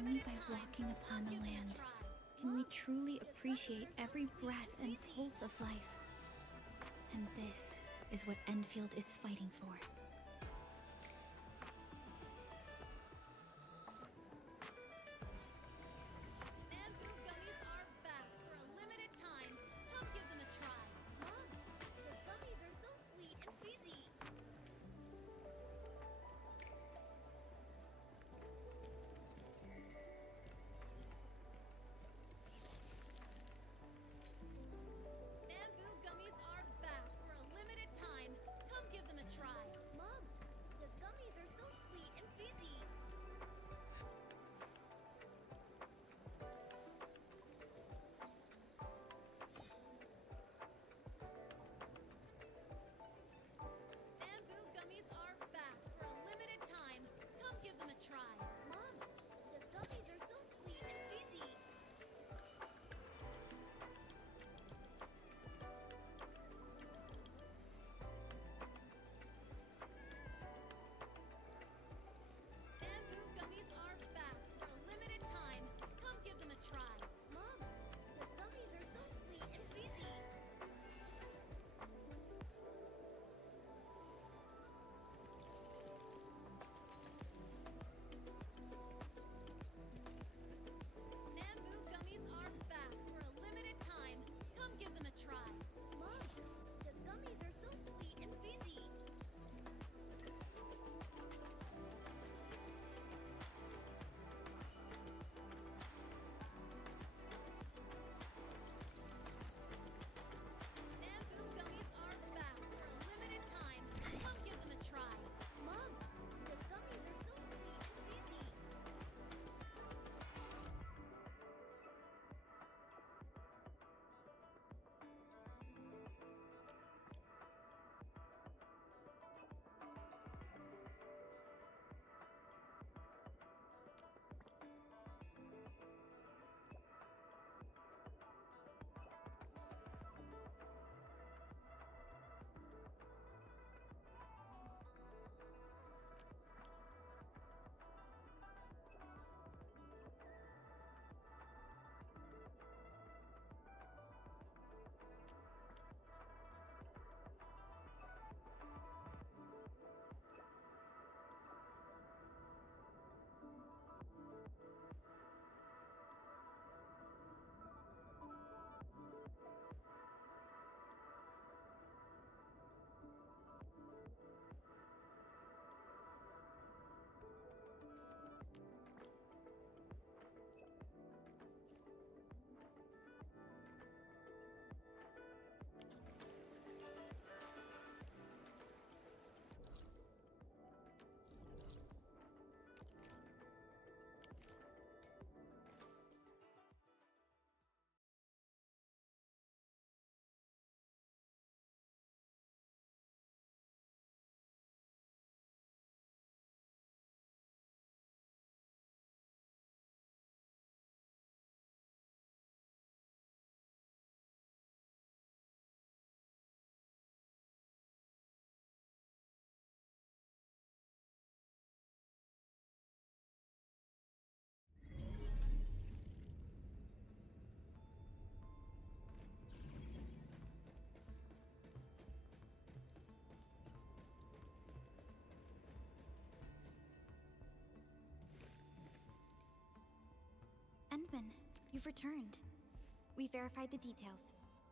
only by walking upon the land can we truly appreciate every breath and pulse of life. And this is what Endfield is fighting for. Bamboo gummies are back for a limited time. Come give them a try. Mom, the gummies are so sweet and fizzy. Bamboo gummies are back for a limited time. Come give them a try. Mom, the gummies are so sweet and fizzy. Bamboo gummies are back for a limited time. Come give them a try. Mom, the gummies are so sweet and fizzy. Bamboo gummies are back for a limited time. Come give them a try. Mom, the gummies are so sweet and fizzy. Bamboo gummies are back for a limited time. Come give them a try. Mom, the gummies are so sweet and fizzy. Bamboo gummies are back for a limited time. Come give them a try. Mom, the gummies are so sweet and fizzy. Endman, you've returned. We verified the details.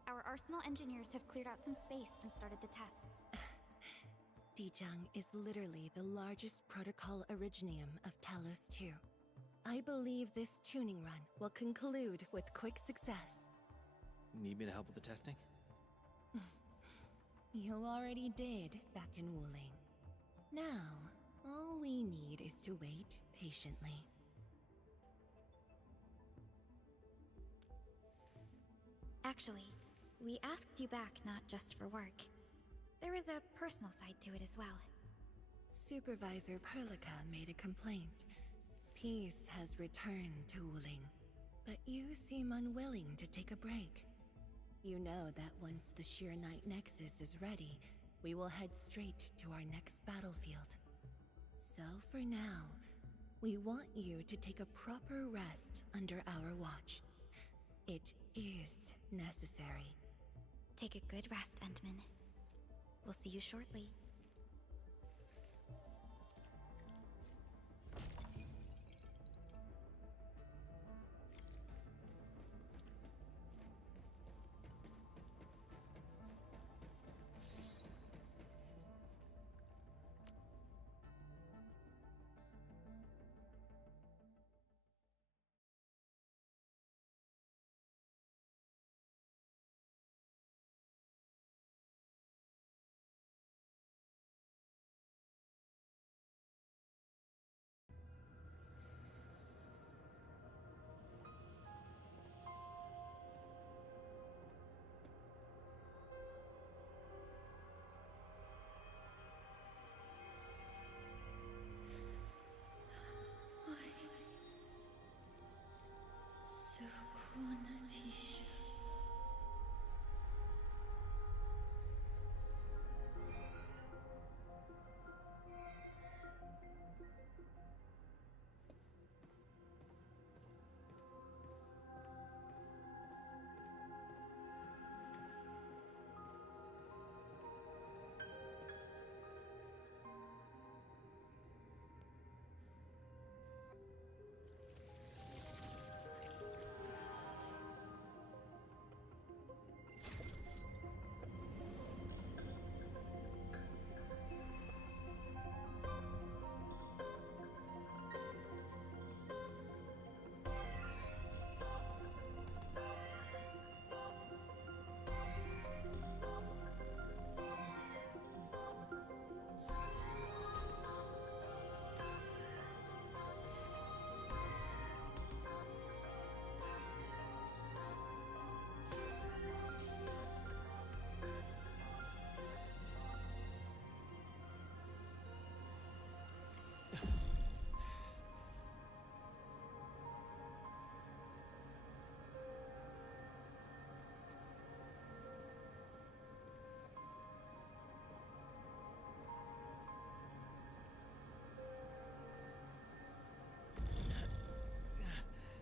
Our Arsenal engineers have cleared out some space and started the tests. Dijang is literally the largest protocol originium of Talos 2. I believe this tuning run will conclude with quick success. Need me to help with the testing? You already did back in Wuling. Now, all we need is to wait patiently. Actually, we asked you back not just for work. There is a personal side to it as well. Supervisor Perlica made a complaint. Peace has returned to Wuling, but you seem unwilling to take a break. You know that once the Sheer Night Nexus is ready, we will head straight to our next battlefield. So for now, We want you to take a proper rest under our watch. It is necessary. Take a good rest, Endman. We'll see you shortly.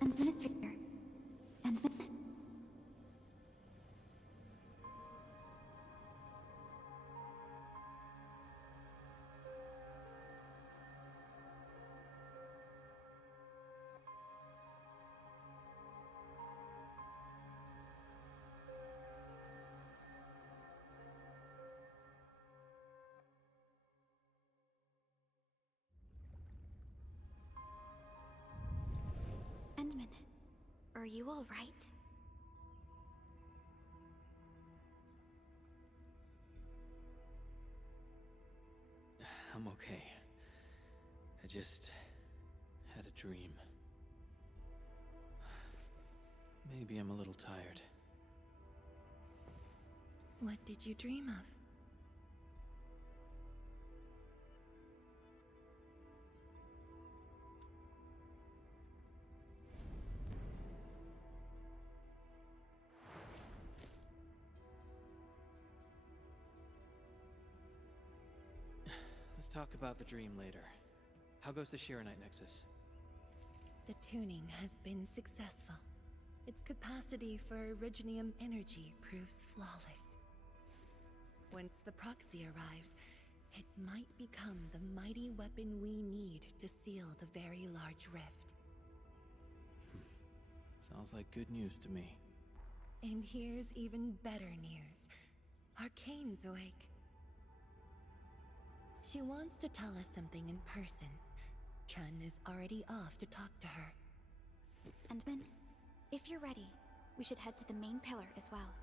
Administrator. Endman? Endman, are you all right? I'm okay. I just had a dream. Maybe I'm a little tired. What did you dream of? Let's talk about the dream later. How goes the Shiranite Nexus? The tuning has been successful. Its capacity for originium energy proves flawless. Once the proxy arrives, it might become the mighty weapon we need to seal the very large rift. Sounds like good news to me. And here's even better news. Arcane's awake. She wants to tell us something in person. Chun is already off to talk to her. Endman, if you're ready, we should head to the main pillar as well.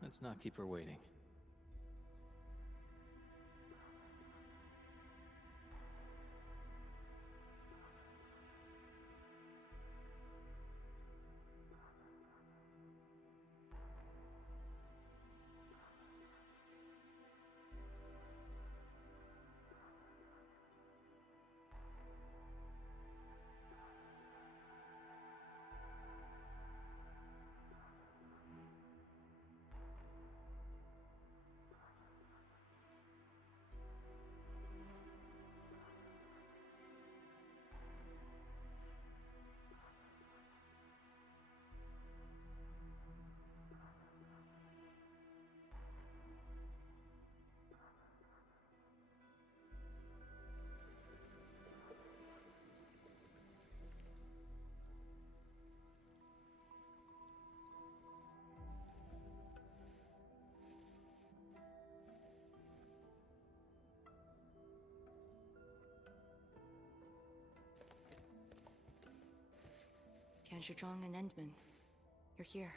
Let's not keep her waiting. Tianshizhuang and Endman. You're here.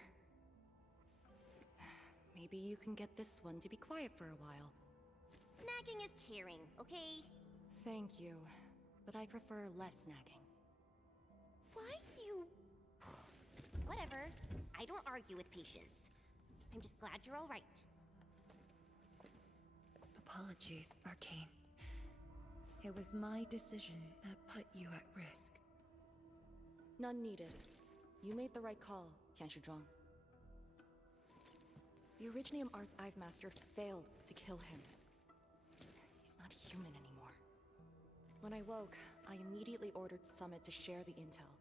Maybe you can get this one to be quiet for a while. Nagging is caring, okay? Thank you, but I prefer less nagging. Why you... Whatever. I don't argue with patience. I'm just glad you're all right. Apologies, Arcane. It was my decision that put you at risk. None needed. You made the right call, Tianshizhuang. The Originium arts I've mastered failed to kill him. He's not human anymore. When I woke, I immediately ordered Summit to share the intel.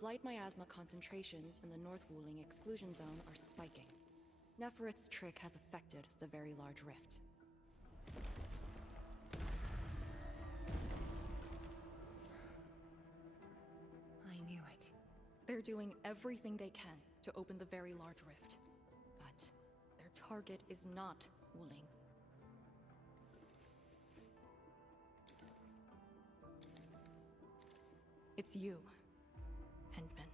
Blight miasma concentrations in the North Wuling exclusion zone are spiking. Neferith's trick has affected the Very Large Rift. I knew it. They're doing everything they can to open the Very Large Rift. But their target is not Wuling. It's you, Endman.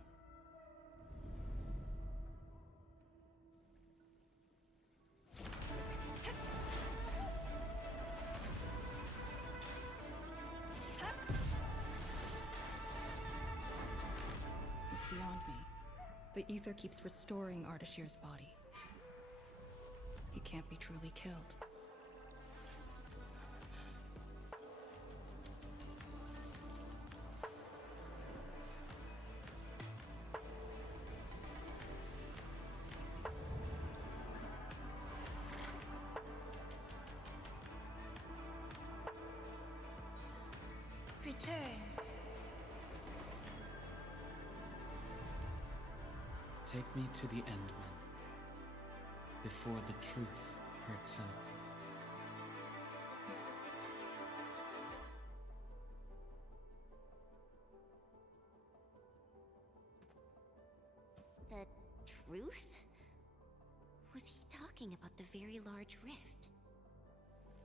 It's beyond me. The ether keeps restoring Ardashir's body. He can't be truly killed. Return. Take me to the Endman, before the truth hurts him. The truth? Was he talking about the Very Large Rift?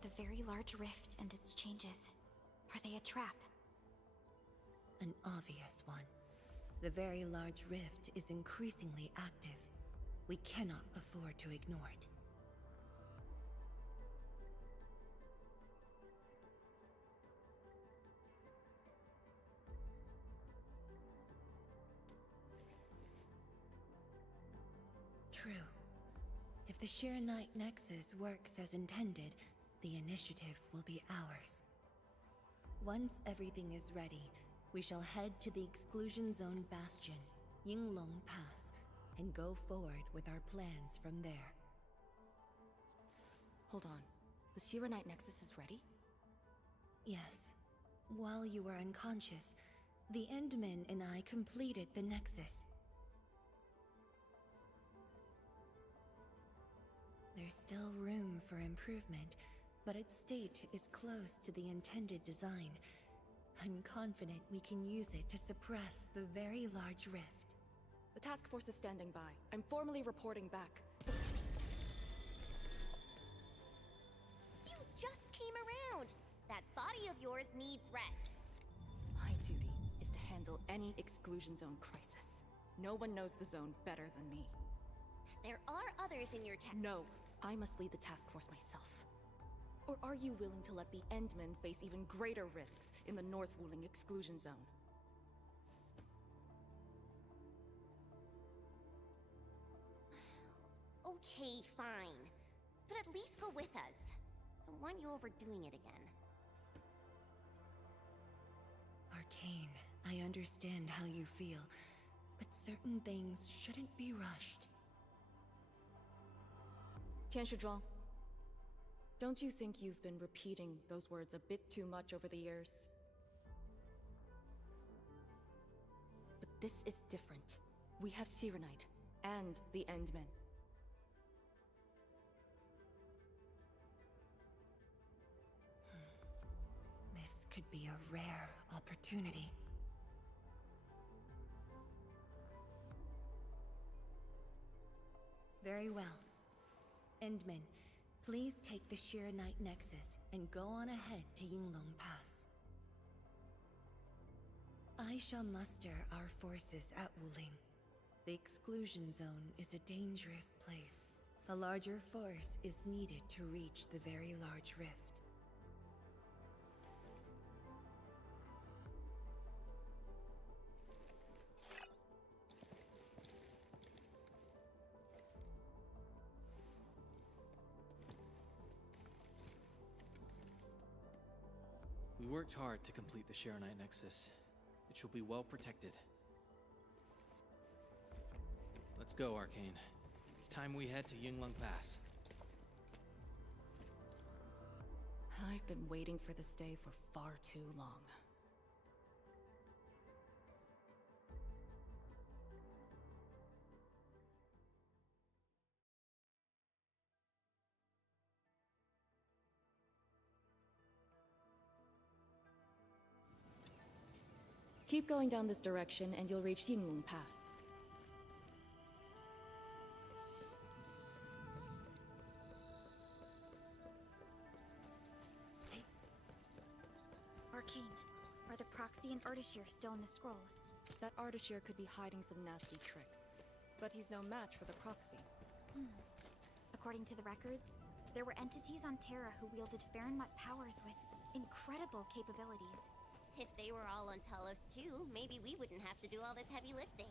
The Very Large Rift and its changes. Are they a trap? An obvious one. The Very Large Rift is increasingly active. We cannot afford to ignore it. True. If the Shiranite Nexus works as intended, the initiative will be ours. Once everything is ready, we shall head to the Exclusion Zone Bastion, Yinglong Pass, and go forward with our plans from there. Hold on. The Shiranite Nexus is ready? Yes. While you were unconscious, the Endman and I completed the Nexus. There's still room for improvement, but its state is close to the intended design. I'm confident we can use it to suppress the Very Large Rift. The task force is standing by. I'm formally reporting back. You just came around! That body of yours needs rest. My duty is to handle any exclusion zone crisis. No one knows the zone better than me. There are others in your tech. No, I must lead the task force myself. Or are you willing to let the Endmen face even greater risks in the North Wuling exclusion zone? Okay, fine. But at least go with us. Don't want you overdoing it again. Arcane, I understand how you feel, but certain things shouldn't be rushed. Tianshizhuang, don't you think you've been repeating those words a bit too much over the years? But this is different. We have Sirenite and the Endmen. This could be a rare opportunity. Very well. Endman, please take the Shiranite Nexus and go on ahead to Yinglong Pass. I shall muster our forces at Wuling. The exclusion zone is a dangerous place. A larger force is needed to reach the very large rift. We worked hard to complete the Sharonite Nexus. It shall be well protected. Let's go, Arcane. It's time we head to Yinglong Pass. I've been waiting for this day for far too long. Keep going down this direction and you'll reach Yinglong Pass. Arcane, are the Proxy and Ardashir still in the scroll? That Ardashir could be hiding some nasty tricks, but he's no match for the Proxy. According to the records, there were entities on Terra who wielded Farenmut powers with incredible capabilities. If they were all on Talos too, maybe we wouldn't have to do all this heavy lifting.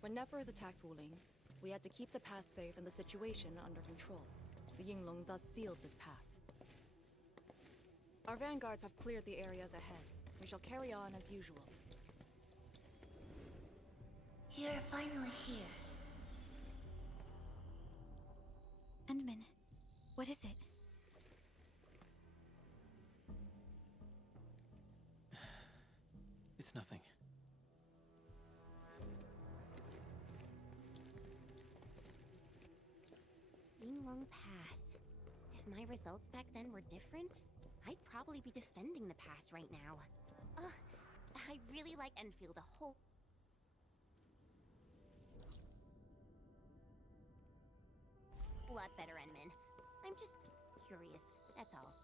When Neferth attacked Wuling, we had to keep the pass safe and the situation under control. The Yinglong thus sealed this path. Our vanguards have cleared the areas ahead. We shall carry on as usual. You're finally here. Endman, what is it? It's nothing. Yinglong Pass. If my results back then were different, I'd probably be defending the pass right now. I really like Enfield a whole... lot better, Enman. I'm just curious, that's all.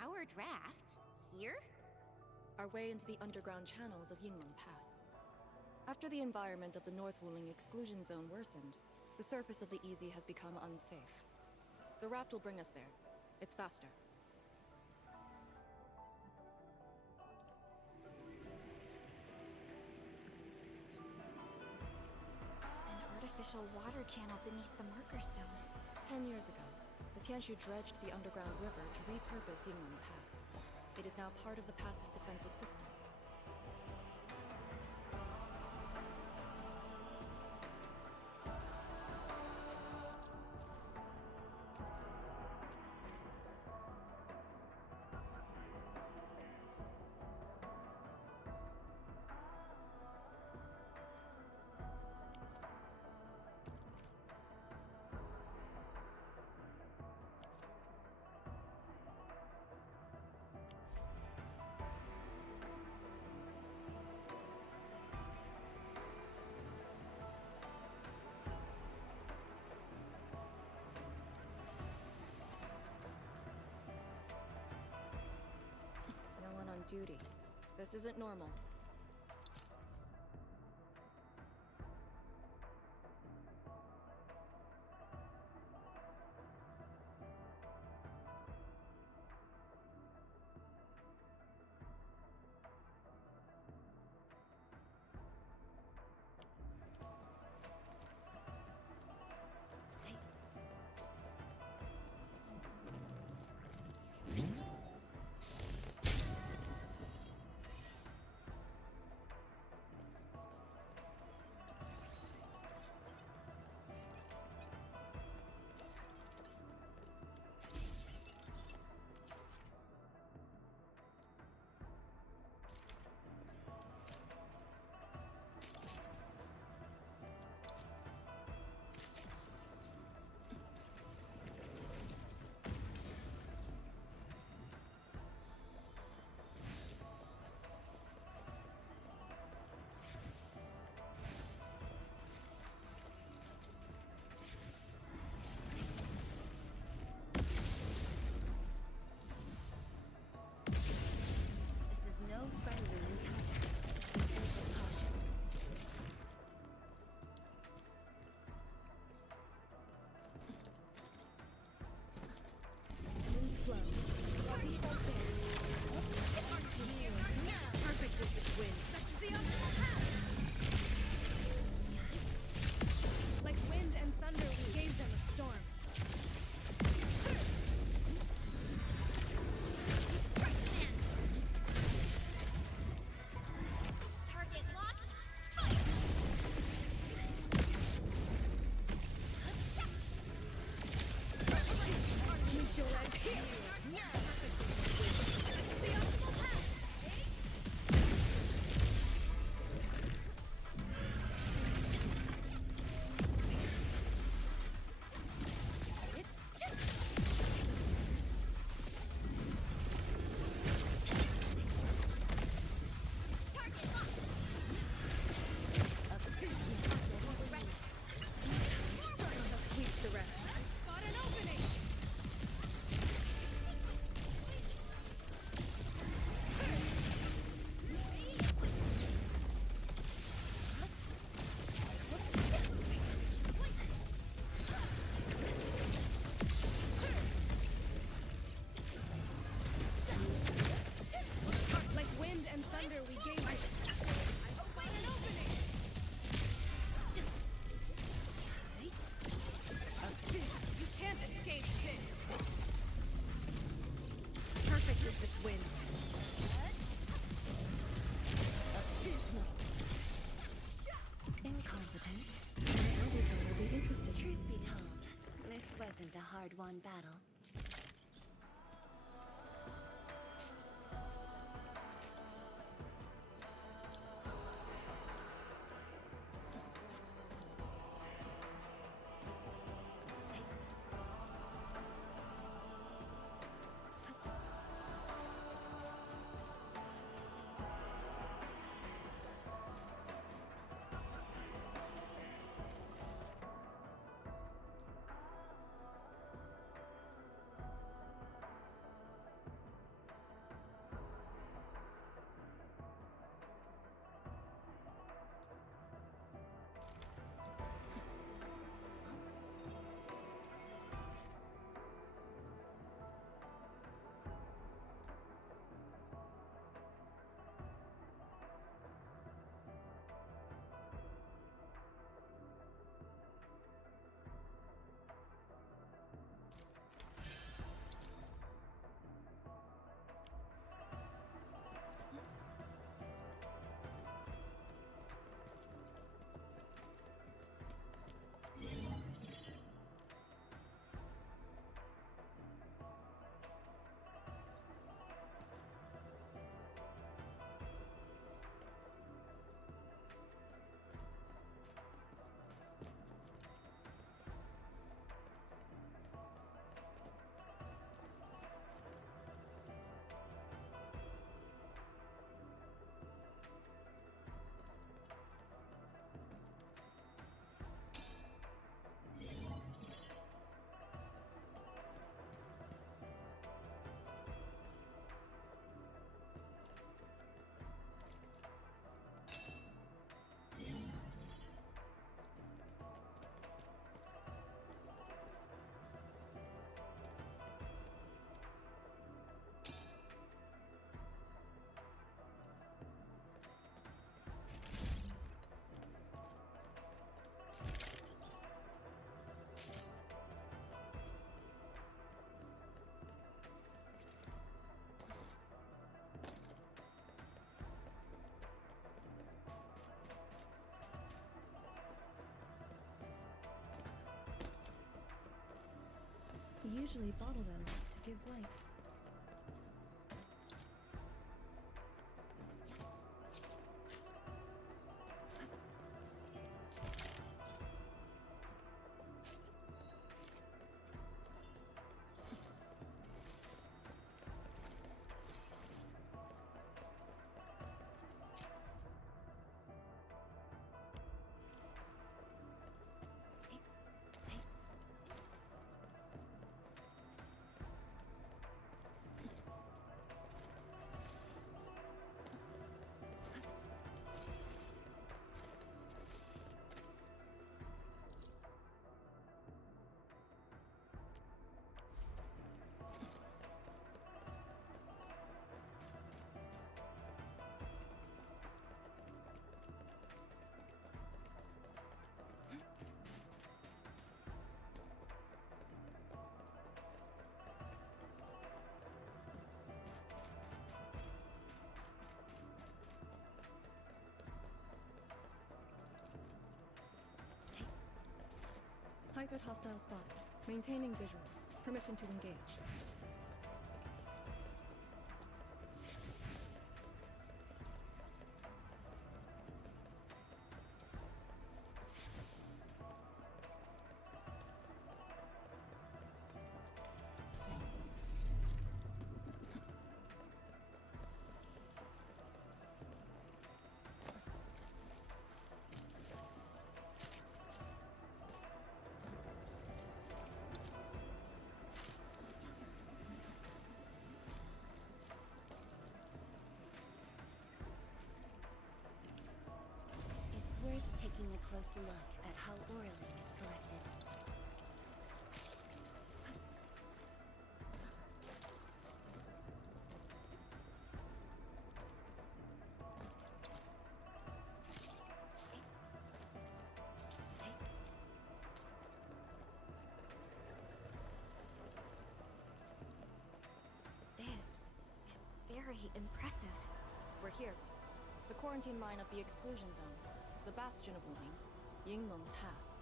Power draft? Here? Our way into the underground channels of Yinglong Pass. After the environment of the North Wuling exclusion zone worsened, the surface of the Easy has become unsafe. The raft will bring us there. It's faster. An artificial water channel beneath the marker stone. 10 years ago, the Tianshu dredged the underground river to repurpose Yinglong Pass. It is now part of the pass's defensive system. Duty. This isn't normal. usually bottle them to give light. High threat hostile spotted. Maintaining visuals. Permission to engage. It's worth taking a close look at how Oraling is collected. This is very impressive. We're here. The quarantine line of the exclusion zone. The bastion of Wuling. Yingmeng Pass.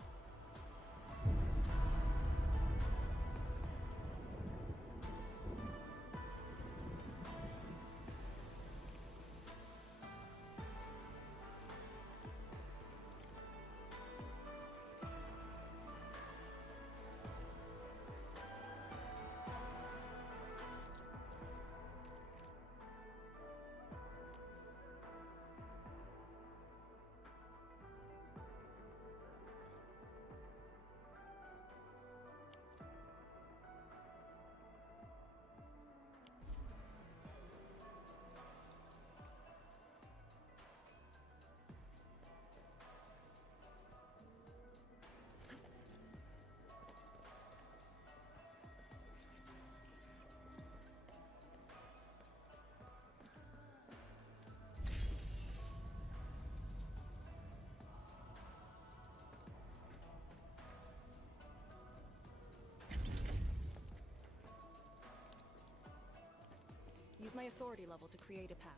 Use my authority level to create a path.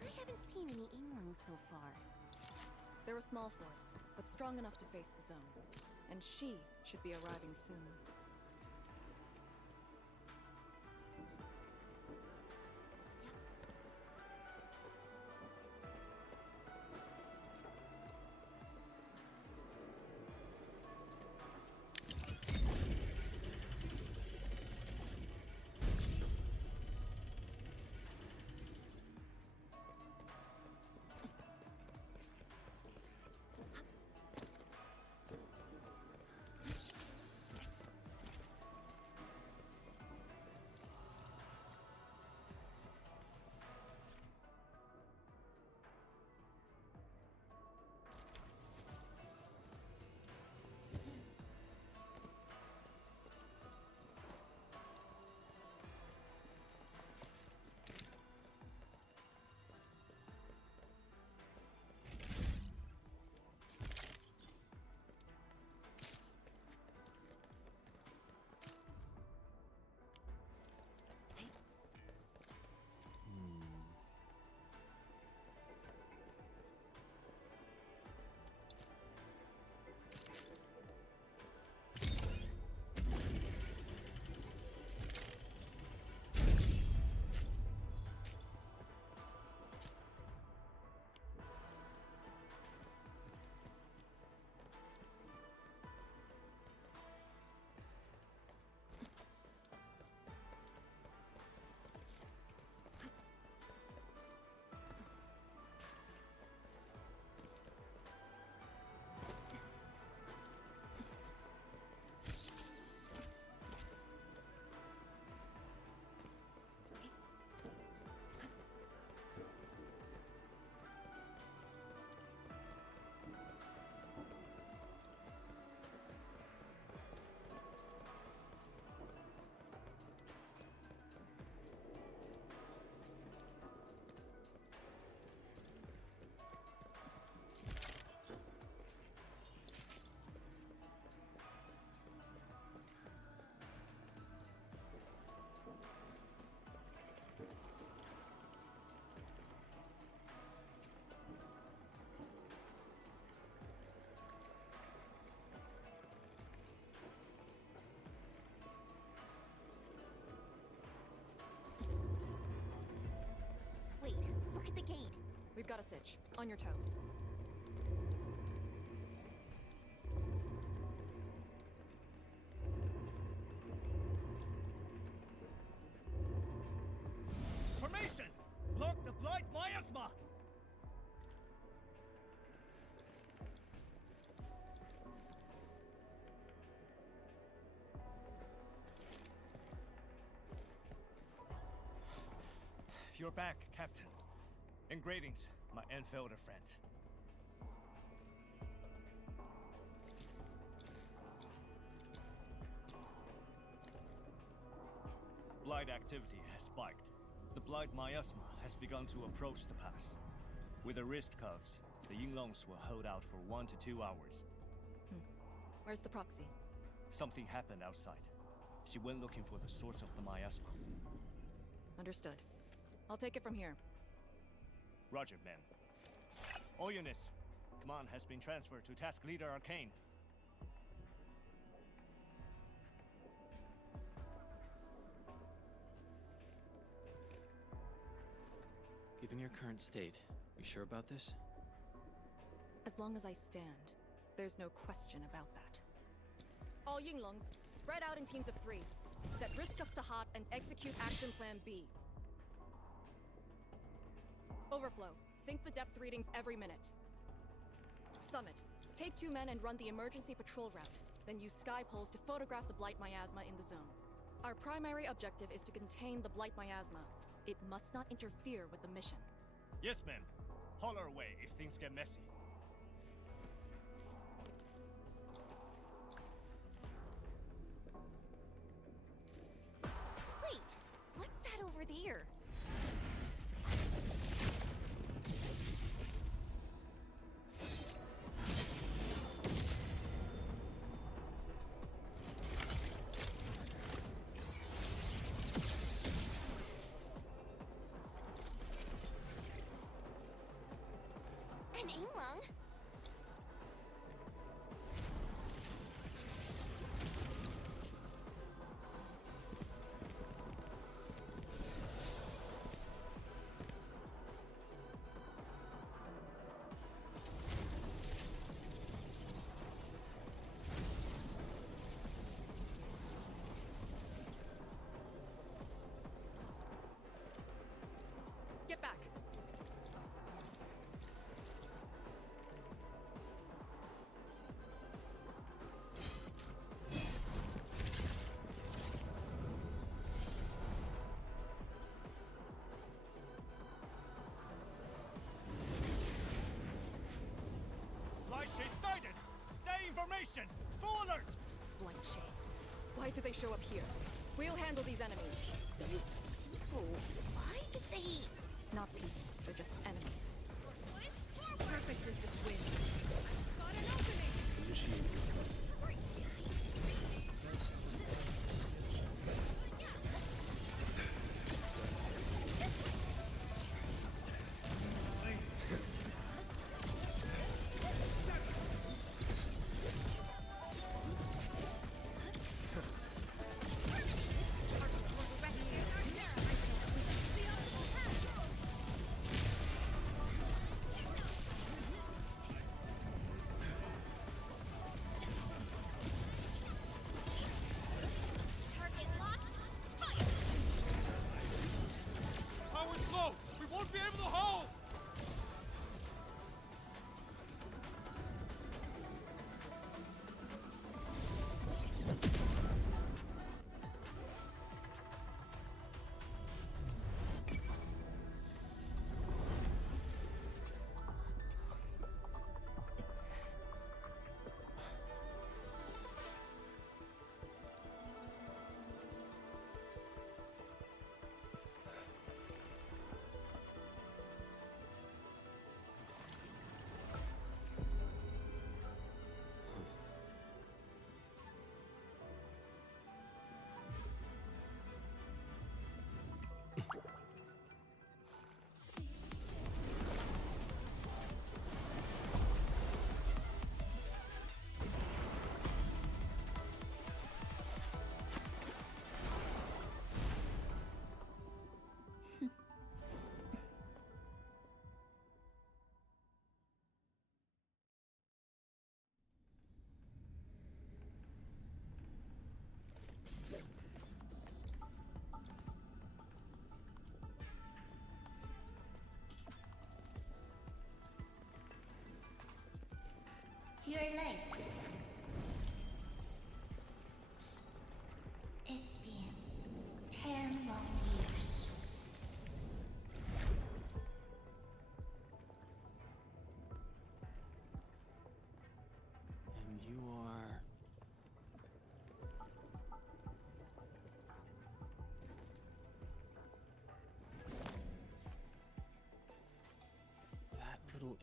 I haven't seen any Yinglings so far. They're a small force, but strong enough to face the zone. And she should be arriving soon. got a sitch. On your toes. Formation! Block the blight miasma! You're back, Captain. And greetings, my Enfielder friend. Blight activity has spiked. The blight miasma has begun to approach the pass. With the wrist cuffs, the Yinglongs will hold out for 1 to 2 hours. Where's the proxy? Something happened outside. She went looking for the source of the miasma. Understood. I'll take it from here. Roger, men. All units, command has been transferred to Task Leader Arcane. Given your current state, you sure about this? As long as I stand, there's no question about that. All Yinglongs, spread out in teams of 3. Set wrist cuffs to hot and execute Action Plan B. Overflow, sync the depth readings every minute. Summit, take 2 men and run the emergency patrol route. Then use sky poles to photograph the blight miasma in the zone. Our primary objective is to contain the blight miasma. It must not interfere with the mission. Yes, men. Holler away if things get messy. Wait, what's that over there? An Yinglong? Get back! Blight shades sighted! Stay in formation! Full alert! Blight shades. Why did they show up here? We'll handle these enemies. These people, why did they... Not people, they're just enemies. Perfect as this wind. I've spot an opening.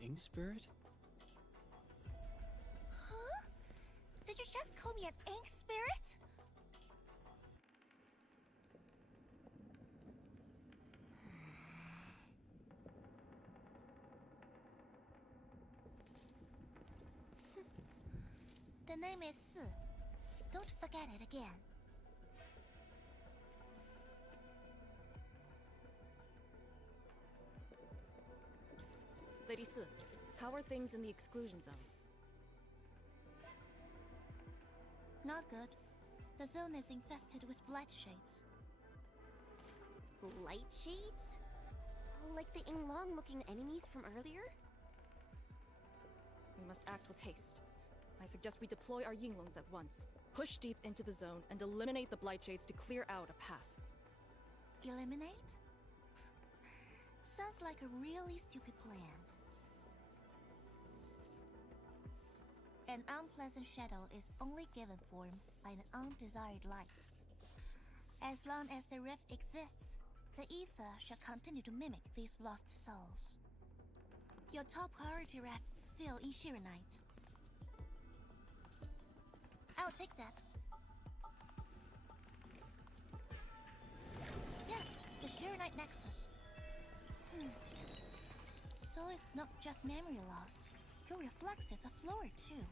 ink spirit? Huh? Did you just call me an ink spirit? The name is Su. Don't forget it again. Lady Su, how are things in the exclusion zone? Not good. The zone is infested with blight shades. Blight shades? Like the Inglong-looking enemies from earlier? We must act with haste. I suggest we deploy our Yinglongs at once. Push deep into the zone and eliminate the blight shades to clear out a path. Eliminate? Sounds like a really stupid plan. An unpleasant shadow is only given form by an undesired light. As long as the rift exists, the ether shall continue to mimic these lost souls. Your top priority rests still in Shirenite. I'll take that. Yes, the Shirenite Nexus. So it's not just memory loss. Your reflexes are slower too.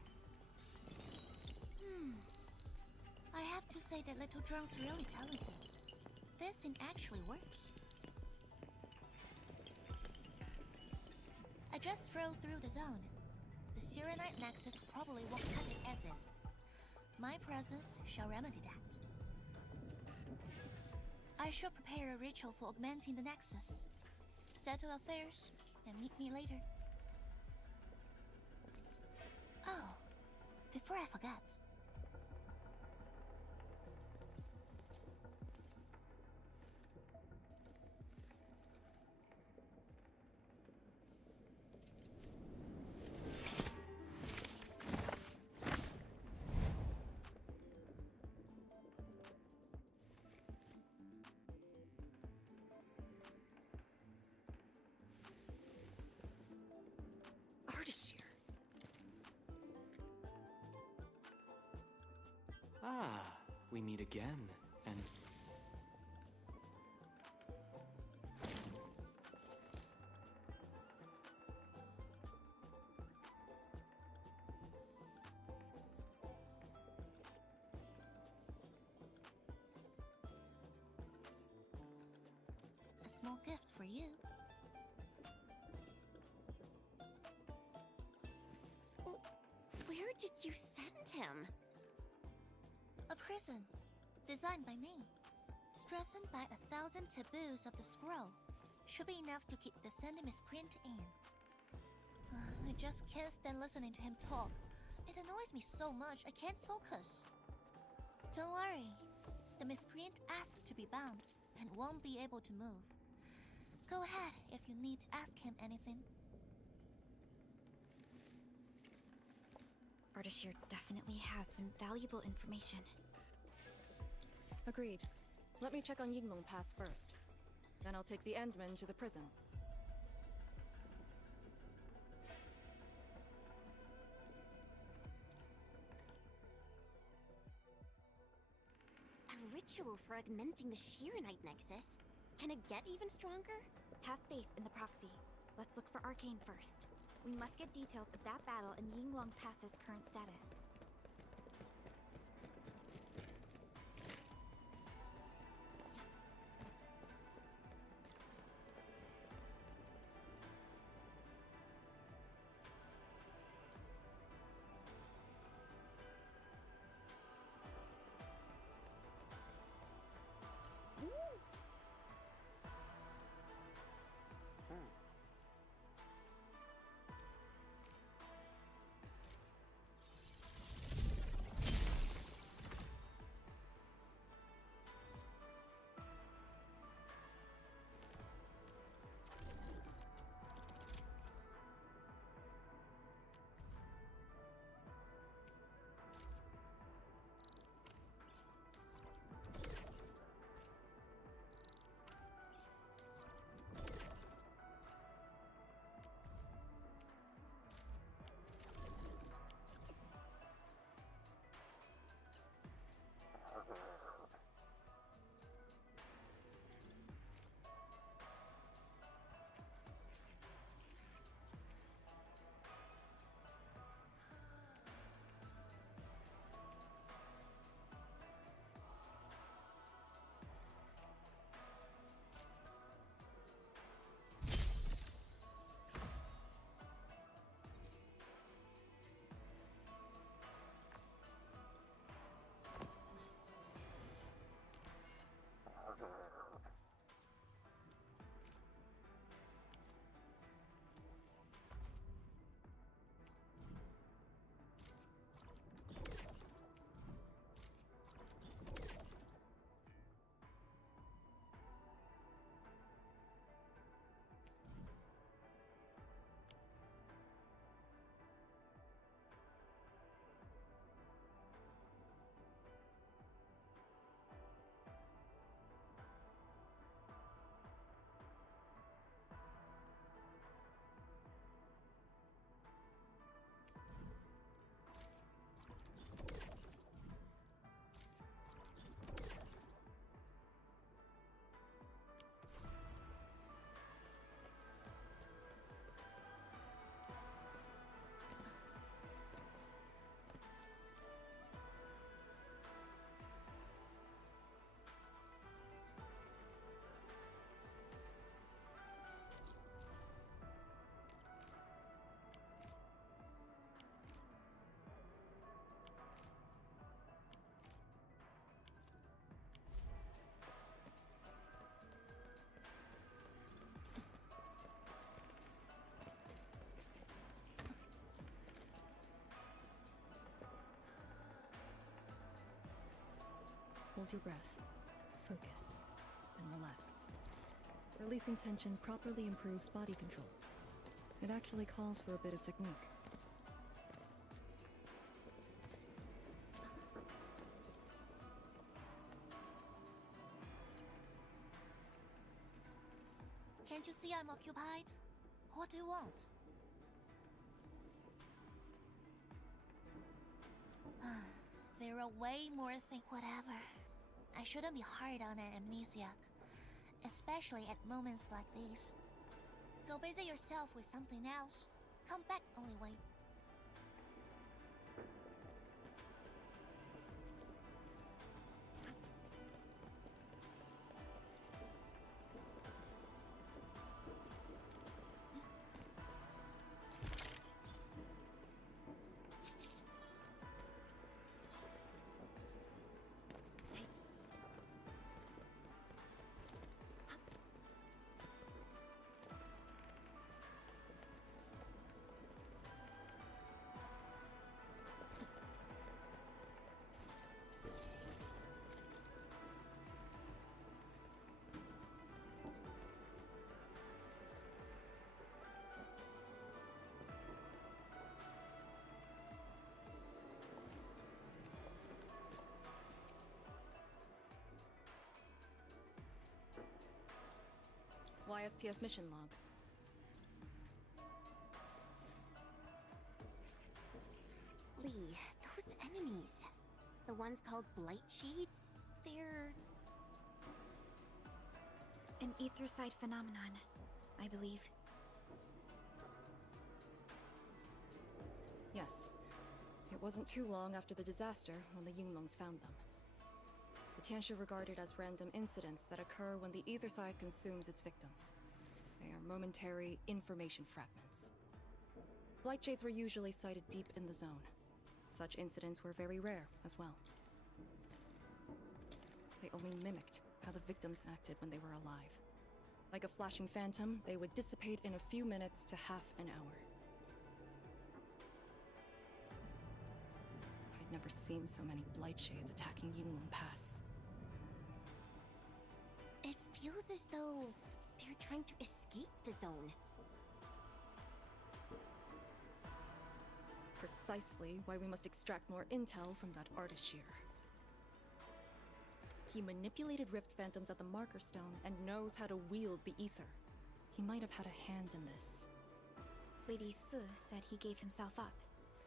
I have to say that Little Drone's really talented. This thing actually works. I just drove through the zone. The Shirenite Nexus probably won't cut it as is. My presence shall remedy that. I shall prepare a ritual for augmenting the Nexus. Settle affairs, and meet me later. Oh, before I forget. Ah, we meet again, and... A small gift for you. Where did you send him? A prison, designed by me. Strengthened by 1,000 taboos of the scroll. Should be enough to keep the sending misprint in. I just can't stand listening to him talk. It annoys me so much I can't focus. Don't worry. The miscreant asked to be bound and won't be able to move. Go ahead if you need to ask him anything. Ardashir definitely has some valuable information. Agreed. Let me check on Yinglong Pass first. Then I'll take the Endmen to the prison. A ritual for augmenting the Shirenite Nexus? Can it get even stronger? Have faith in the proxy. Let's look for Arcane first. We must get details of that battle and Yinglong Pass's current status. Hold your breath. Focus. Then relax. Releasing tension properly improves body control. It actually calls for a bit of technique. Can't you see I'm occupied? What do you want? There are way more things. Whatever. I shouldn't be hard on an amnesiac, especially at moments like these. Go busy yourself with something else. Come back only way. YSTF mission logs. Lee, those enemies. The ones called Blight Shades? They're... An etherside phenomenon, I believe. Yes. It wasn't too long after the disaster when the Yinglongs found them. The Tianshi regarded as random incidents that occur when the ether side consumes its victims. They are momentary information fragments. Blight Shades were usually sighted deep in the zone. Such incidents were very rare as well. They only mimicked how the victims acted when they were alive. Like a flashing phantom, they would dissipate in a few minutes to half an hour. I'd never seen so many Blight Shades attacking Yinglong Pass. It feels as though they're trying to escape the zone. Precisely why we must extract more intel from that Artishir. He manipulated Rift Phantoms at the Marker Stone and knows how to wield the ether. He might have had a hand in this. Lady Si said he gave himself up,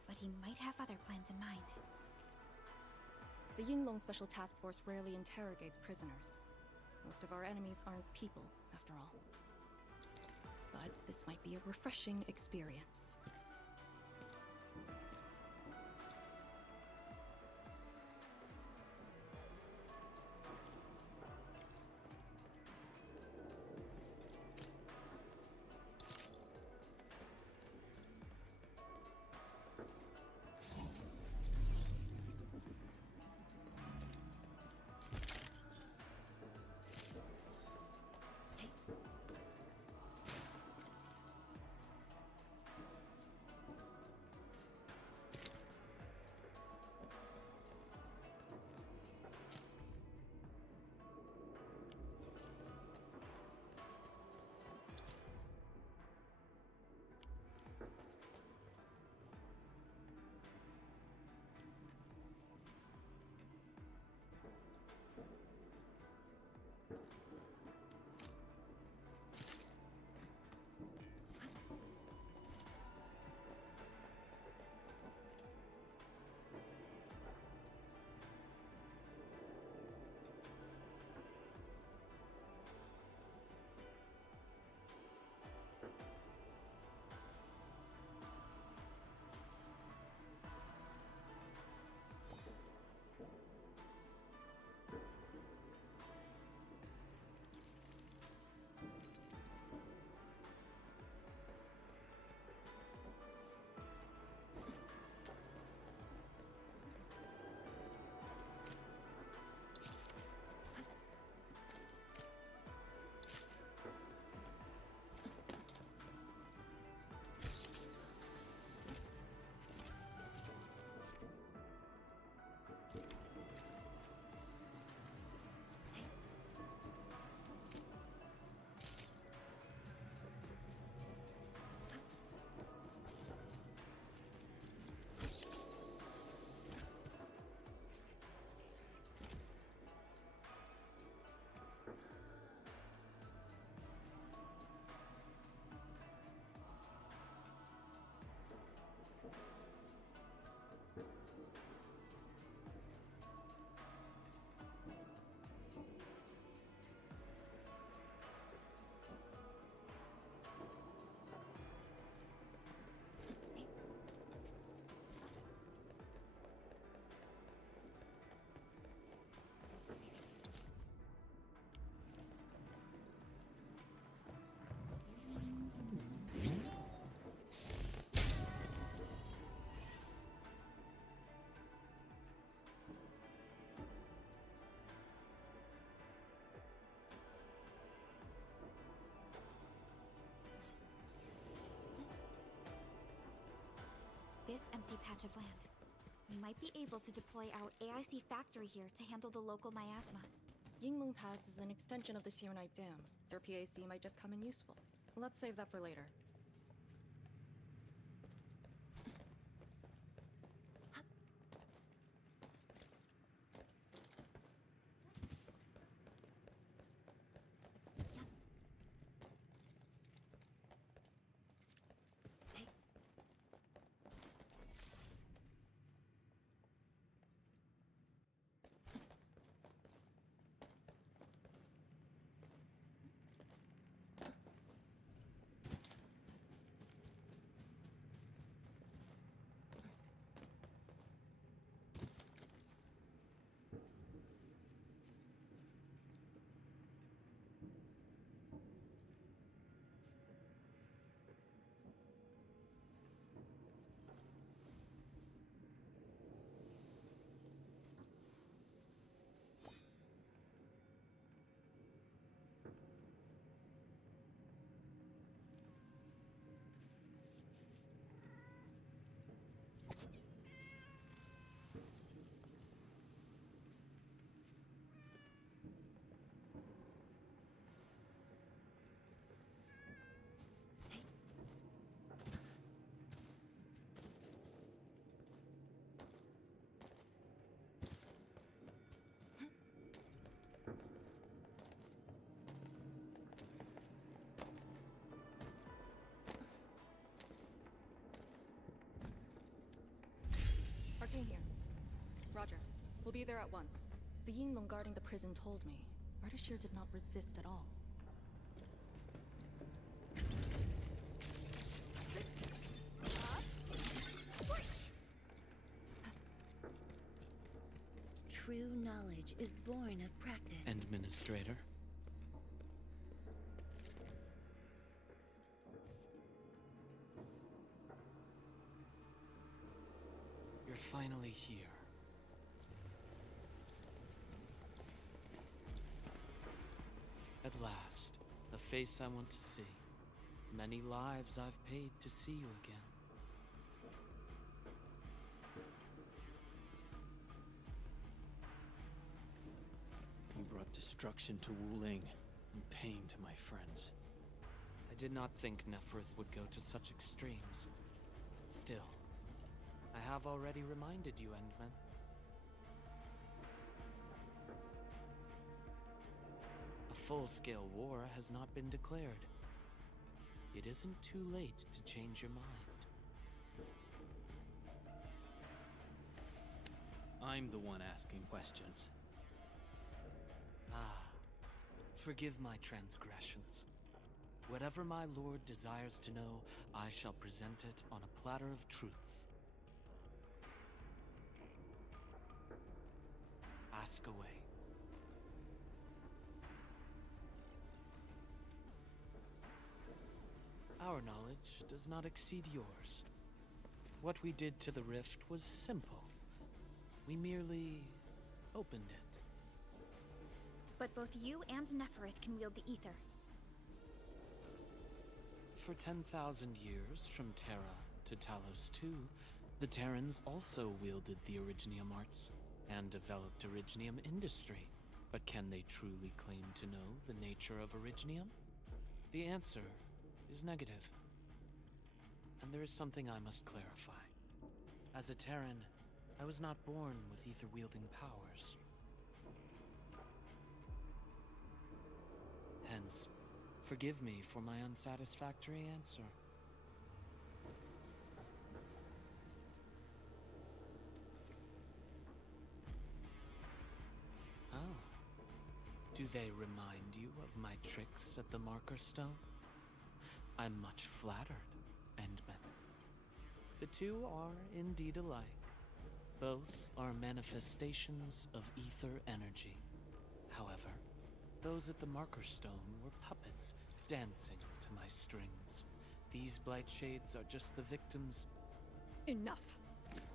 but he might have other plans in mind. The Yinglong Special Task Force rarely interrogates prisoners. Most of our enemies aren't people, after all. But this might be a refreshing experience. empty patch of land. We might be able to deploy our AIC factory here to handle the local miasma. Yinglong Pass is an extension of the Sheernite Dam. Their PAC might just come in useful. Let's save that for later. Arcane here. Roger. We'll be there at once. The Yinglong guarding the prison told me. Ardashir did not resist at all. True knowledge is born of practice. Administrator. You're finally here. At last, a face I want to see. Many lives I've paid to see you again. You brought destruction to Wuling and pain to my friends. I did not think Neferth would go to such extremes. Still, I have already reminded you, Endman. A full-scale war has not been declared. It isn't too late to change your mind. I'm the one asking questions. Ah, forgive my transgressions. Whatever my lord desires to know, I shall present it on a platter of truth. Ask away. Our knowledge does not exceed yours. What we did to the rift was simple. We merely opened it. But both you and Neferth can wield the ether. For 10,000 years, from Terra to Talos II, the Terrans also wielded the Originium arts and developed Originium industry. But can they truly claim to know the nature of Originium? The answer is negative. And there is something I must clarify. As a Terran, I was not born with ether-wielding powers. Hence, forgive me for my unsatisfactory answer. Oh. Do they remind you of my tricks at the Marker Stone? I'm much flattered, Endman. The two are indeed alike. Both are manifestations of ether energy. However, those at the Marker Stone were puppets dancing to my strings. These blight shades are just the victims. Enough!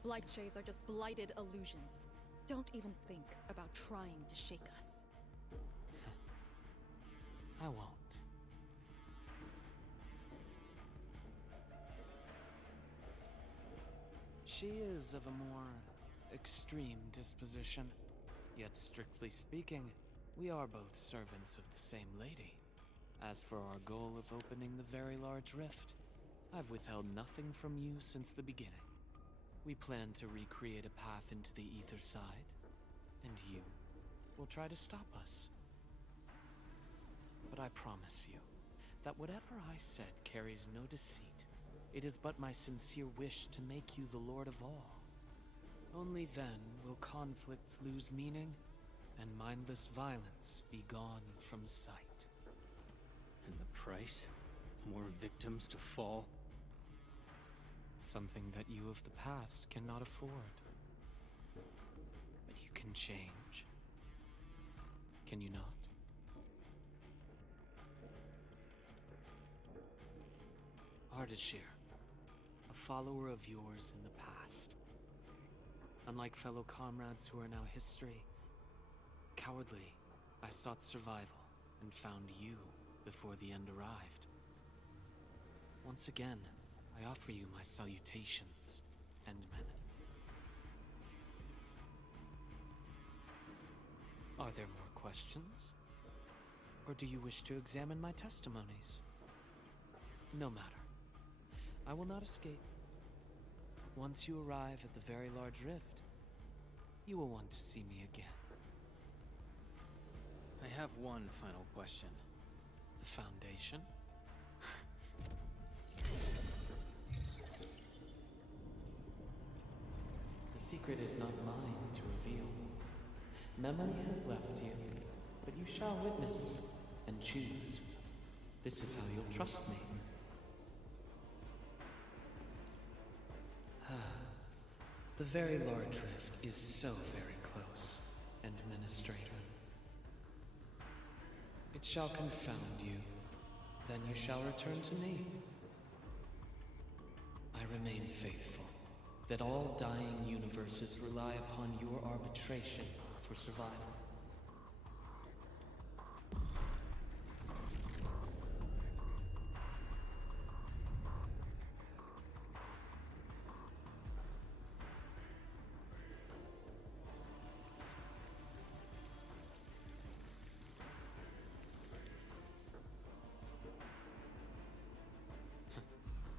Blight shades are just blighted illusions. Don't even think about trying to shake us. I won't. She is of a more extreme disposition. Yet strictly speaking, we are both servants of the same lady. As for our goal of opening the very large rift, I've withheld nothing from you since the beginning. We plan to recreate a path into the ether side, and you will try to stop us. But I promise you that whatever I said carries no deceit. It is but my sincere wish to make you the lord of all. Only then will conflicts lose meaning, and mindless violence be gone from sight. And the price? More victims to fall? Something that you of the past cannot afford. But you can change. Can you not? Ardashir, a follower of yours in the past. Unlike fellow comrades who are now history, cowardly, I sought survival and found you before the end arrived. Once again, I offer you my salutations, Endmen. Are there more questions? Or do you wish to examine my testimonies? No matter. I will not escape. Once you arrive at the very large rift, you will want to see me again. I have one final question. The Foundation? The secret is not mine to reveal. Memory has left you, but you shall witness and choose. This is how you'll trust me. The very large rift is so very close, Administrator. It shall confound you, then you shall return to me. I remain faithful, that all dying universes rely upon your arbitration for survival.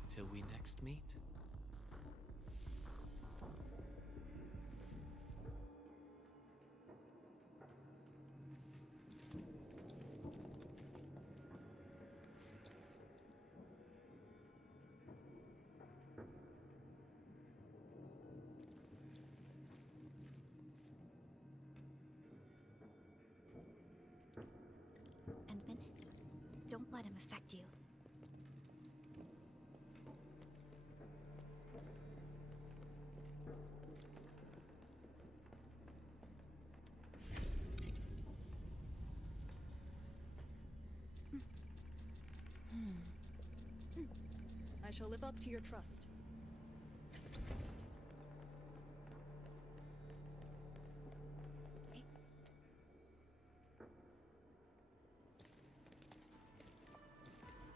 Till we next meet. Endman, don't let him affect you. I shall live up to your trust.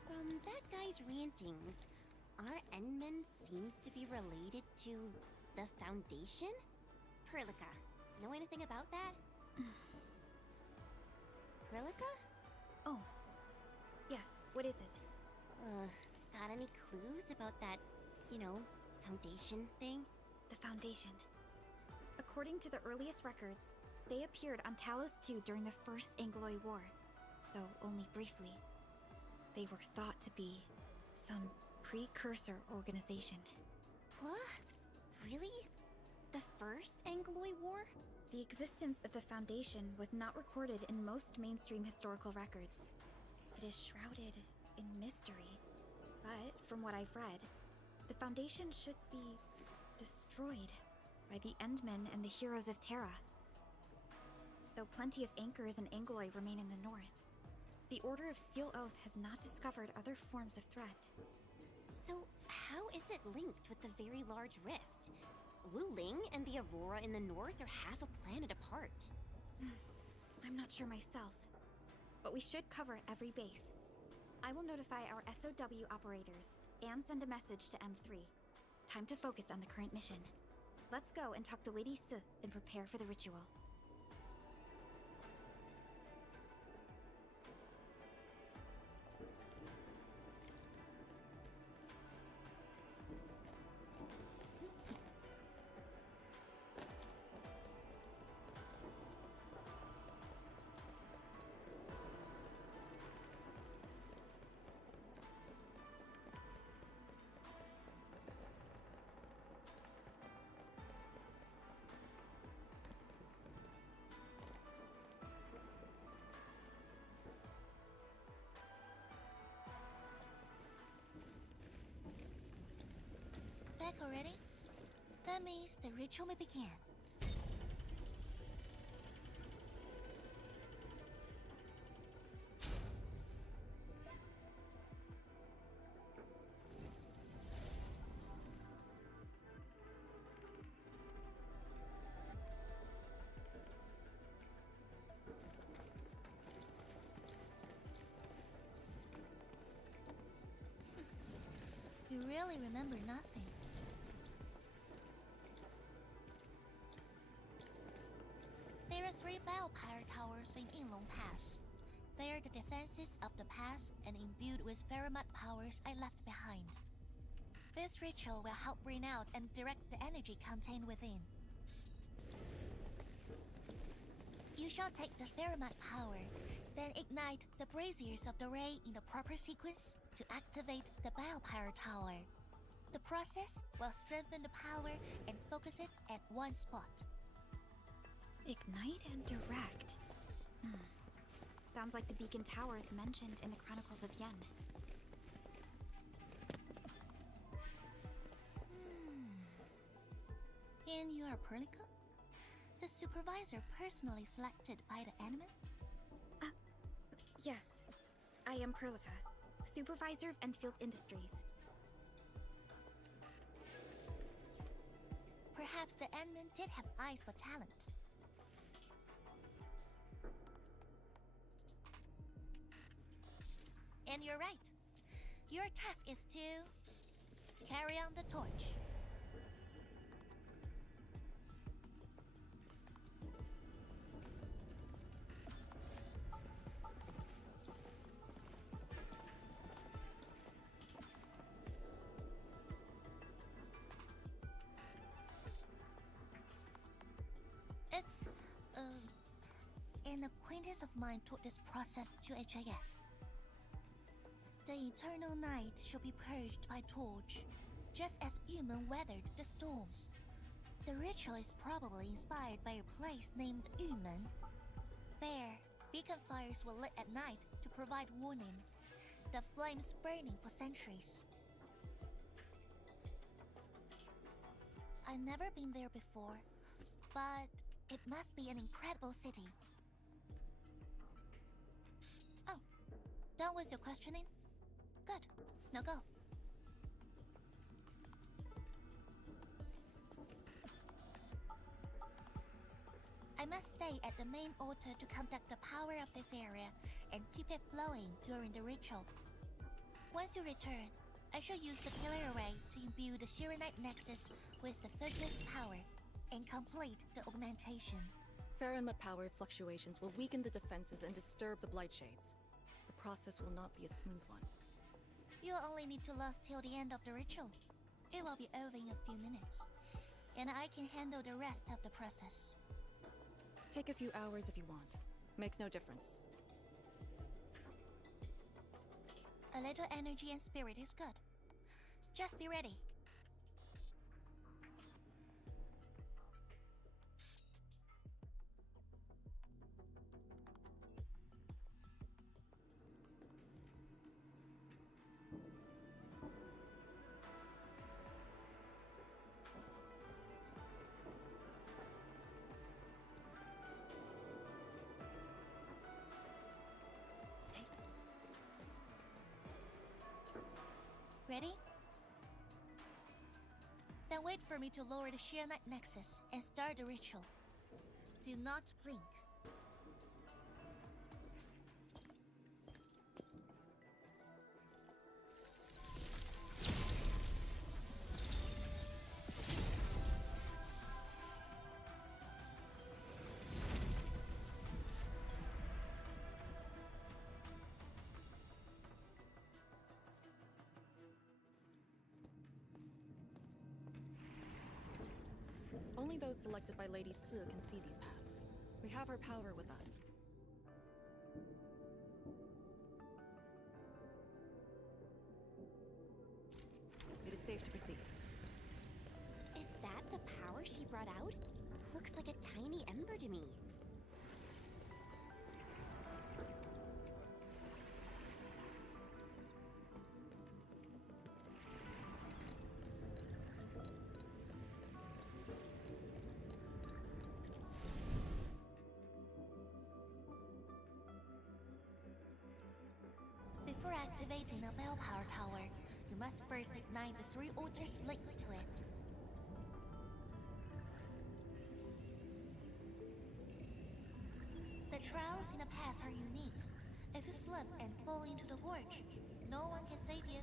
From that guy's rantings, our Endman seems to be related to the Foundation? Perlica, know anything about that? Perlica? Oh, yes, what is it? Got any clues about that, Foundation thing? The Foundation. According to the earliest records, they appeared on Talos II during the First Angloid War, though only briefly. They were thought to be some precursor organization. What? Really? The First Angloid War? The existence of the Foundation was not recorded in most mainstream historical records. It is shrouded in mystery. But, from what I've read, the Foundation should be destroyed by the Endmen and the heroes of Terra. Though plenty of anchors and Angloid remain in the north, the Order of Steel Oath has not discovered other forms of threat. So, how is it linked with the very large rift? Wuling and the Aurora in the north are half a planet apart. I'm not sure myself, but we should cover every base. I will notify our SOW operators and send a message to M3. time to focus on the current mission. Let's go and talk to Lady S and prepare for the ritual. Back already? That means the ritual may begin. You really remember nothing. There are 3 Biopower towers in Yinglong Pass. They are the defenses of the pass and imbued with Pheromat powers I left behind. This ritual will help bring out and direct the energy contained within. You shall take the Pheromat power, then ignite the braziers of the ray in the proper sequence to activate the Biopower tower. The process will strengthen the power and focus it at one spot. Ignite and direct. Sounds like the beacon towers mentioned in the Chronicles of Yen. And you are Perlica? The supervisor personally selected by the enemy? Yes. I am Perlica, supervisor of Endfield Industries. Perhaps the admin did have eyes for talent. And you're right. Your task is to carry on the torch. It's, an acquaintance of mine taught this process to HIS. The eternal night shall be purged by torch, just as Yumen weathered the storms. The ritual is probably inspired by a place named Yumen. There, beacon fires were lit at night to provide warning, the flames burning for centuries. I've never been there before, but it must be an incredible city. Oh, done with your questioning? Good. Now go. I must stay at the main altar to conduct the power of this area and keep it flowing during the ritual. Once you return, I shall use the killer array to imbue the Shiranite Nexus with the focused power and complete the augmentation. Pheromat power fluctuations will weaken the defenses and disturb the Blight Shades. The process will not be a smooth one. You'll only need to last till the end of the ritual. It will be over in a few minutes, and I can handle the rest of the process. Take a few hours if you want. Makes no difference. A little energy and spirit is good. Just be ready. Ready? Then wait for me to lower the Shiranite Nexus and start the ritual. Do not blink. Only those selected by Lady Si can see these paths. We have her power with us. It is safe to proceed. Is that the power she brought out? Looks like a tiny ember to me. Before activating a bell power tower, you must first ignite the 3 altars linked to it. The trials in the past are unique. If you slip and fall into the gorge, no one can save you.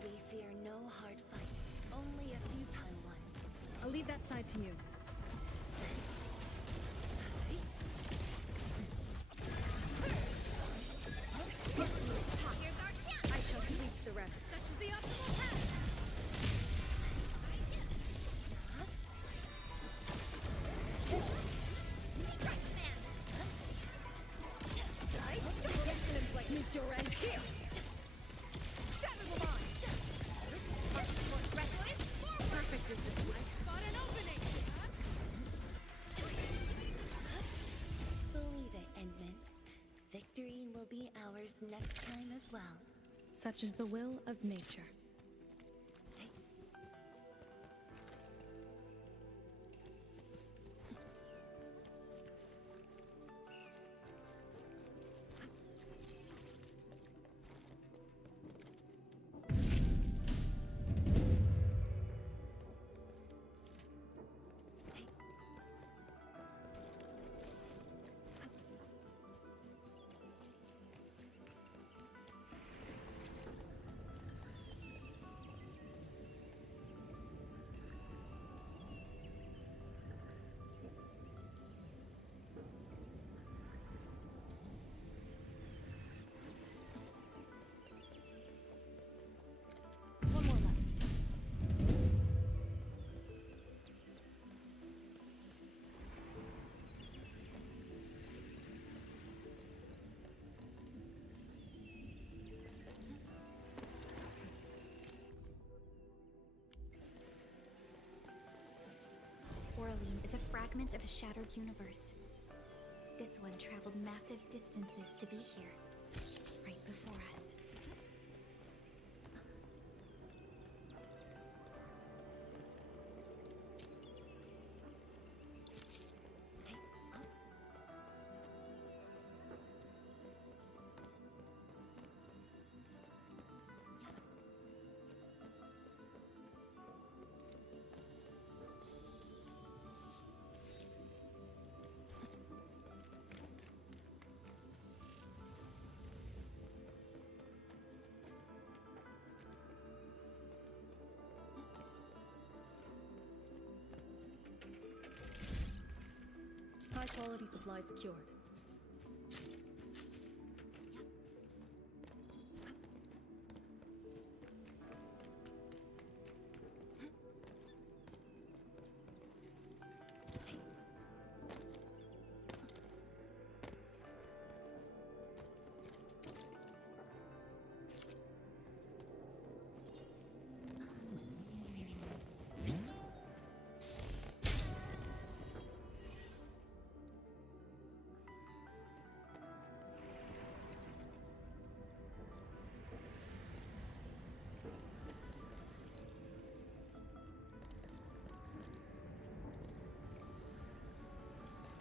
We fear no hard fight, only a futile one. I'll leave that side to you. Here's our chance! I shall sweep the rest. Such is the optimal path! Meet your end here! Perfect is this one. Spot an opening! Believe it, Endman. Victory will be ours next time as well. Such is the will of nature. One more left. Orlean is a fragment of a shattered universe. This one traveled massive distances to be here, right before us. high-quality supply secured.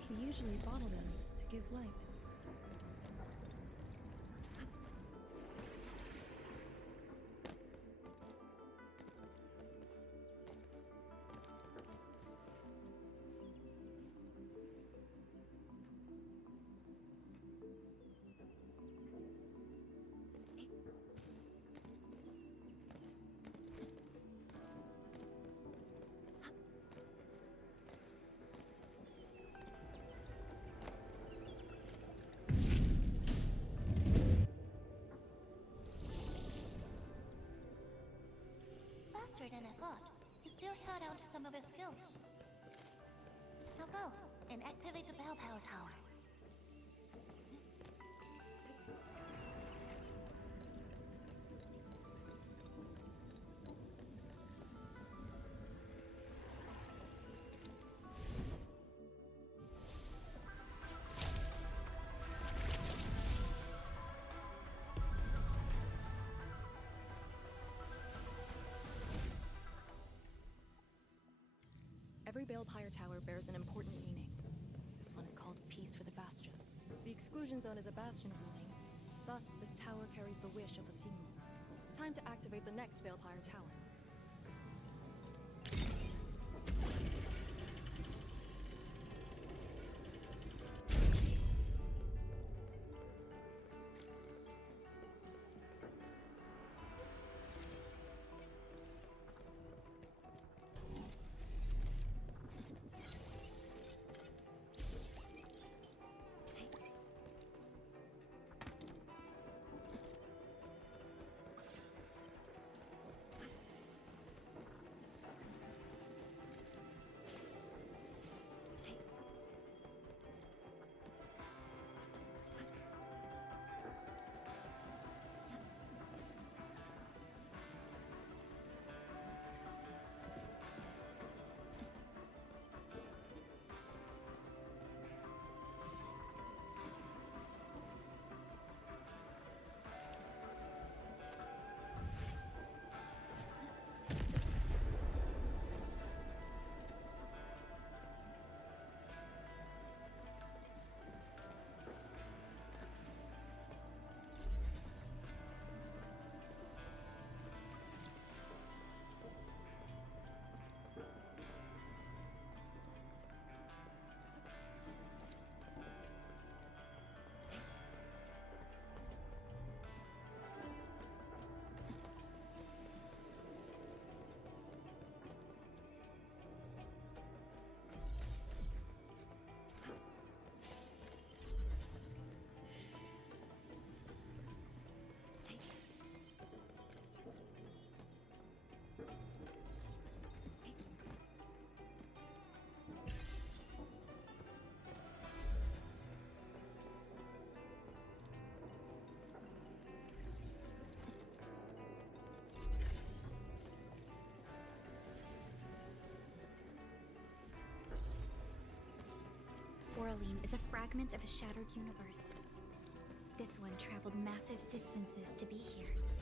We usually bottle them to give light. Faster than I thought. You still held on to some of your skills. Now go and activate the bell power tower. Every Balepire tower bears an important meaning. This one is called Peace for the Bastion. The exclusion zone is a bastion of Wuling. Thus, this tower carries the wish of the Xinglings. Time to activate the next Balepire tower. Oraline is a fragment of a shattered universe. This one traveled massive distances to be here.